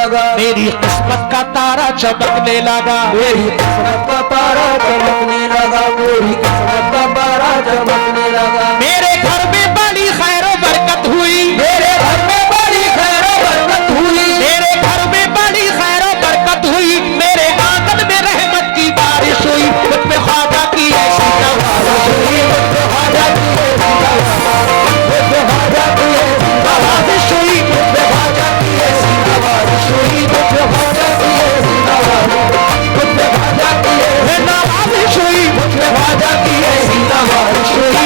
लगा, मेरी किस्मत का तारा चमकने लगा, मेरी किस्मत का तारा चमकने लगा, मेरी किस्मत का तारा चमकने लगा। मेरे घर में बड़ी खैर बरकत हुई, मेरे घर में बड़ी खैर बरकत हुई, मेरे घर में बड़ी खैर बरकत हुई, मेरे आंगन में रहमत की बारिश हुई, मुझ पे ख्वाजा की ऐसी नवाज़िश हुई, मुझ पे ख्वाजा की ऐसी नवाज़िश हुई, मुझ पे ख्वाजा की ऐसी नवाज़िश हुई, मुझ पे ख्वाजा की ऐसी नवाज़िश हुई, मुझ पे ख्वाजा की ऐसी नवाज़िश हुई, मुझ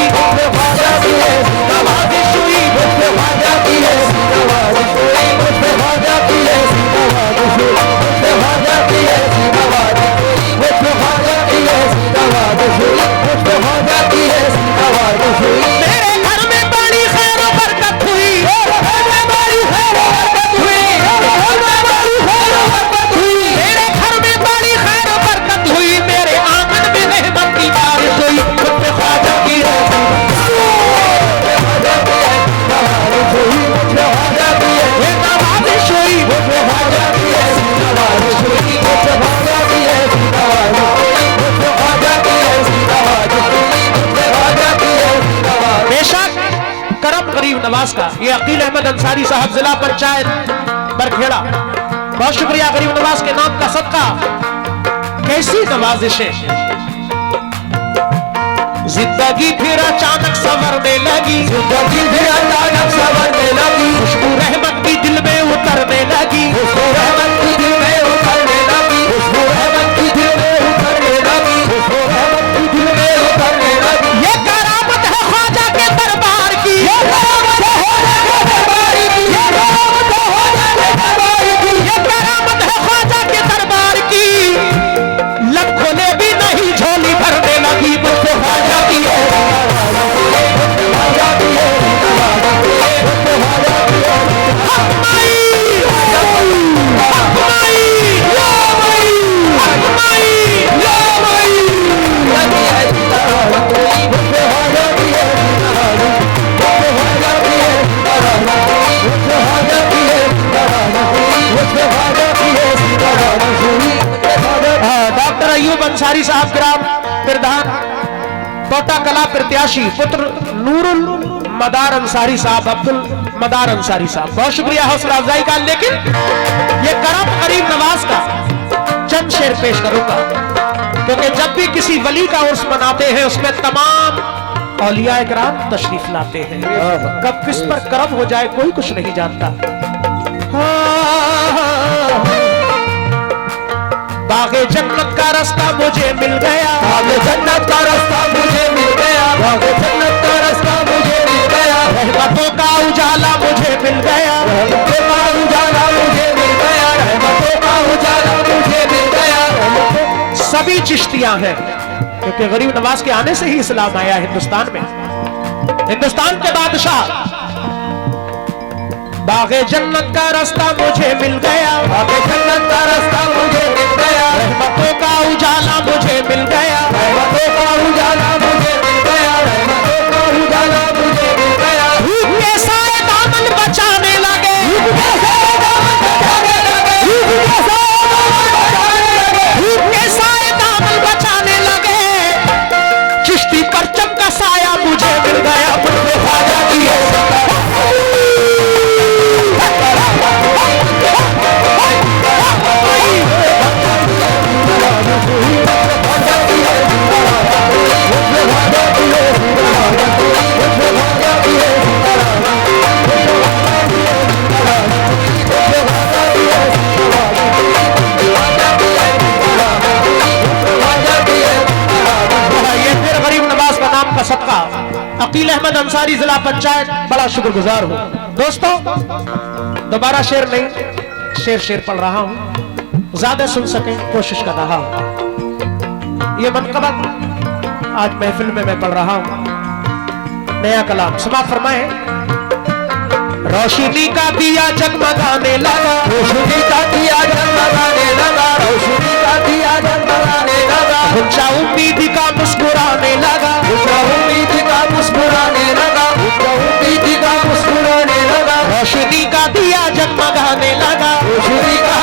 पे ख्वाजा की ऐसी नवाज़िश हुई, मुझ पे ख्वाजा की ऐसी नवाज़िश हुई, मुझ पे ख्वाजा की ऐसी नवाज़िश हुई, मुझ पे ख्वाजा की ऐसी नवाज़िश हुई, मुझ पे ख्वाजा की ऐसी नवाज़िश हुई, मुझ पे ख्वाजा की ऐसी नवाज़िश हुई। मेरे घर में बड़ी खैर बरकत हुई, मेरे घर में बड़ी खैर बरकत हुई, मेरे घर में बड़ी खैर बरकत हुई, मेरे आंगन में रहमत की बारिश हुई, मुझ पे ख्वाजा की ऐसी नवाज़िश हुई, मुझ पे ख्वाजा की ऐसी नवाज़िश हुई, मुझ पे ख्वाजा की ऐसी नवाज़िश हुई, मुझ पे ख्वाजा की ऐसी नवाज़िश हुई, मुझ पे ख्वाजा की ऐसी नवाज़िश हुई, मुझ पे ख्वाजा की ऐसी नवाज़िश। बेशक करम गरीब नवाज का ये अकील अहमद अंसारी साहब जिला पंचायत बरखेड़ा, बहुत शुक्रिया गरीब नवाज के नाम का सदका। कैसी नवाजिशें, जिंदगी फिर अचानक संवरने लगी, जिंदगी भी अचानक संवरने लगी, खुशबू रहमत की दिल में उतरने लगी, खुशबू रहमत की दिल में उतरने लगी, खुशबू रहमत की दिल में उतरने लगी, खुशबू रहमत की दिल में उतरने लगी। ये करामत है ख्वाजा के दरबार की, ये करामत है ख्वाजा के दरबार की, ये करामत है ख्वाजा के दरबार की, ये करामत है ख्वाजा के दरबार की, लखों ने भी नहीं झोली भरने लगी, मुझसे ख्वाजा की ख्वाजा की ऐसी नवाज़िश हुई, मुझ पे ख्वाजा की ऐसी डॉक्टर अयूब अंसारी साहब ग्राम प्रधान कोटा कला प्रत्याशी पुत्र नूरुल मदार अंसारी साहब, अब्दुल मदार अंसारी साहब, बहुत शुक्रिया हौसला अफजाई का। लेकिन ये करम गरीब नवाज का चंद शेर पेश करूंगा, क्योंकि जब भी किसी वली का उर्स मनाते हैं उसमें तमाम औलिया इकराम तशरीफ लाते हैं, कब किस पर करम हो जाए कोई कुछ नहीं जानता। बागे जन्नत का रास्ता मुझे मिल गया, बागे जन्नत का रास्ता मुझे मिल गया, बागे जन्नत का रास्ता मुझे मिल गया, रहमतों का उजाला मुझे मिल गया, रहमतों का उजाला मुझे मिल गया, रहमतों का उजाला मुझे मिल गया। सभी चिश्तियां हैं, क्योंकि गरीब नवाज के आने से ही इस्लाम आया हिंदुस्तान में, हिंदुस्तान के बादशाह। बागे जन्नत का रास्ता मुझे मिल गया, बागे जन्नत का रास्ता मुझे मिल गया, रहमतों का उजाला मुझे मिल गया, रहमतों का उजाला मुझे मिल गया, रहमतों का उजाला मुझे मिल गया। धूप के साए दामन बचाने लगे, धूप के साए दामन बचाने लगे, धूप के साए दामन बचाने लगे, धूप के साए दामन बचाने लगे, चिश्ती परचम का साया मुझे मिल गया, मुझे ख्वाजा की ऐसी सदका अकील अहमद अंसारी जिला पंचायत बड़ा शुक्रगुजार हूँ। दोस्तों दोबारा शेर नहीं, शेर पढ़ रहा हूँ, ज्यादा सुन सके कोशिश कर रहा हूँ। ये मनकबत आज महफिल में मैं पढ़ रहा हूँ, नया कलाम समाप्त फरमाए। रोशनी का दिया जगमगाने लगा, रोशनी का दिया जगमगाने लगा, रोशनी का दिया जगमगाने लगा, ऊंचा उम्मीद का मुस्कुराने लगा, ऊंचा उम्मीद का मुस्कुराने लगा, ऊंचा उम्मीद का मुस्कुराने लगा, रोशनी का दिया जगमगाने लगा, रोशनी का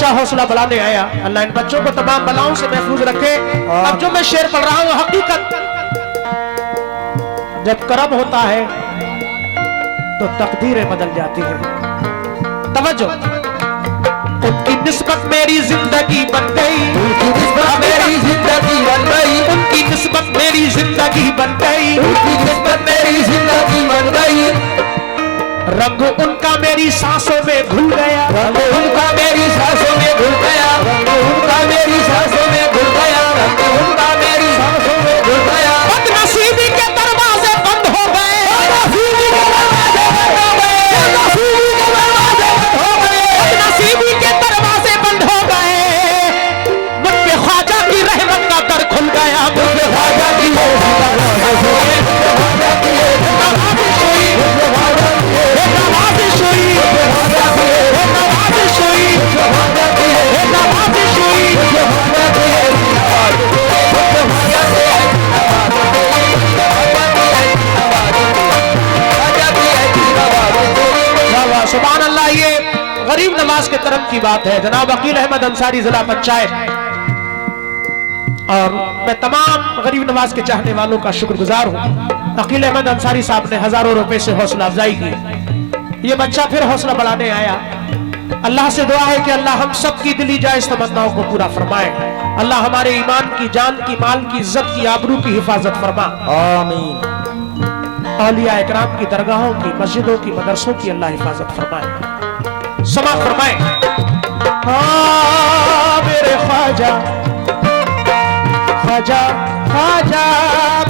बच्चा हौसला बढ़ाने आया। अल्लाह इन बच्चों को तमाम बलाओं से महफूज रखे। अब जो मैं शेर पढ़ रहा हूं हकीकत, जब करम होता है तो तकदीरें बदल जाती हैं। तवज्जो, उनकी निस्बत मेरी जिंदगी बन गई, उनकी निस्बत मेरी जिंदगी बन गई, उनकी निस्बत मेरी जिंदगी बन गई, उनकी निस्बत मेरी जिंदगी बन गई। रंग उनका मेरी सांसों में घुल गया, रंग उनका मेरी सांसों में घुल गया, रंग उनका मेरी सांसों में घुल गया, रंग उनका मेरी सांसों में घुल गया। बदनसीबी के दरवाजे बंद हो गए, बदनसीबी के दरवाजे बंद हो गए, बदनसीबी के दरवाजे बंद हो गए, बदनसीबी के दरवाजे बंद हो गए। मुझ पे ख्वाजा की रहमत का दर खुल गया, मुझ पे ख्वाजा की नवाज़िश हुई, ख्वाजा की नवाज़िश हुई, नवाज़िश हुई, ख्वाजा की नवाज़िश हुई, ख्वाजा की नवाज़िश हुई। ख्वाजा की सुभान अल्लाह। ये गरीब नवाज के तरफ की बात है। जनाब अकील अहमद अंसारी जिला पंचायत, और मैं तमाम गरीब नवाज के चाहने वालों का शुक्रगुजार हूँ। अकील अहमद अंसारी साहब ने हजारों रुपए से हौसला अफजाई की। ये बच्चा फिर हौसला बढ़ाने आया। अल्लाह से दुआ है कि अल्लाह हम सब की दिली जायज तमन्नाओं को पूरा फरमाए। अल्लाह हमारे ईमान की, जान की, माल की, इज्जत की, आबरू की हिफाजत फरमा। आमीन। औलिया इकराम की दरगाहों की, मस्जिदों की, मदरसों की अल्लाह हिफाजत फरमाए, समाअत फरमाए। हाँ मेरे ख्वाजा, ख्वाजा ख्वाजा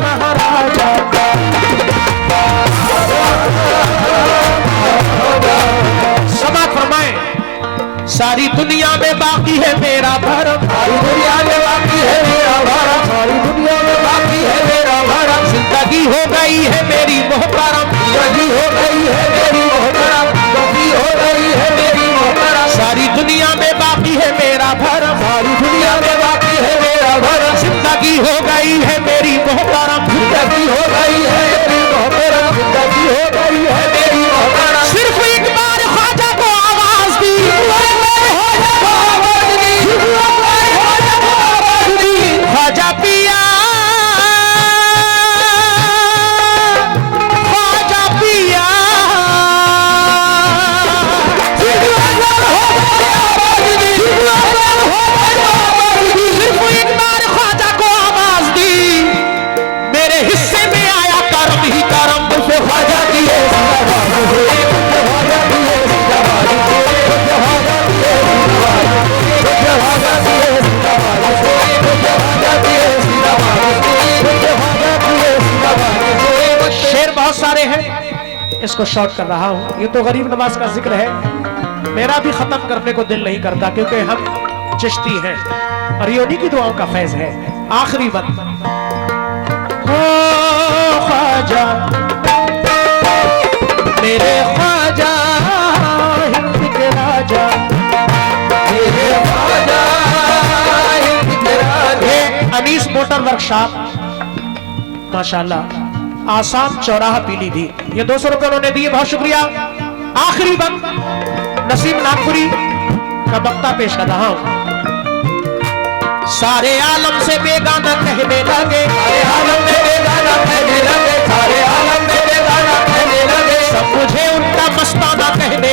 महाराजा, समाअत फरमाए। सारी दुनिया में बाकी है मेरा भरम, सारी दुनिया में बाकी है मेरा भरम, सारी दुनिया में बाकी है मेरा भरम। जिंदगी हो गई है मेरी मोहतरम, जिंदगी हो गई है मेरी मोहतरम, जिंदगी हो गई है मेरी मोहतरम। सारी दुनिया में बाकी है मेरा भरम, सारी दुनिया में बाकी है मेरा भरम। जिंदगी हो गई है मेरी मोहतरम, जिंदगी हो गई है मेरी मोहतरम, जिंदगी हो गई है मेरी मोहतरम। सिर्फ एक बार ख्वाजा को आवाज दी, ख्वाजा पिया, ख्वाजा पिया, सिर्फ एक बार ख्वाजा को आवाज दी, मेरे हिस्से में आया करम ही करम। मुझसे ख्वाजा की है जिंदाबाद हुए, मुझसे ख्वाजा की है जिंदाबाद हुए, मुझसे ख्वाजा की है जिंदाबाद हुए, मुझसे ख्वाजा की है जिंदाबाद हुए, मुझसे ख्वाजा की है जिंदाबाद हुए, मुझसे ख्वाजा की है जिंदाबाद हुए। शेर बहुत सारे हैं, इसको शॉर्ट कर रहा हूं। ये तो गरीब नवाज का जिक्र है, मेरा भी खत्म करने को दिल नहीं करता, क्योंकि हम चिश्ती हैं और ये उन्हीं की दुआओं का फैज है। आखिरी बंद, हो ख्वाजा मेरे ख्वाजा, हिंद के राजा, मेरे ख्वाजा हिंद के राजा। ये अनीस मोटर वर्कशॉप माशाल्लाह, आसाम चौराहा पीलीभीत। ये 200 रुपए उन्होंने दिए, बहुत शुक्रिया। आखिरी बंद नसीम नागपुरी का बक्ता पेश कर रहा हूं। सारे आलम से बेगाना कहने लगे, सारे आलम में बेगाना कहने लगे, सारे आलम में बेगाना कहने लगे। सब मुझे उनका मस्ताना कहने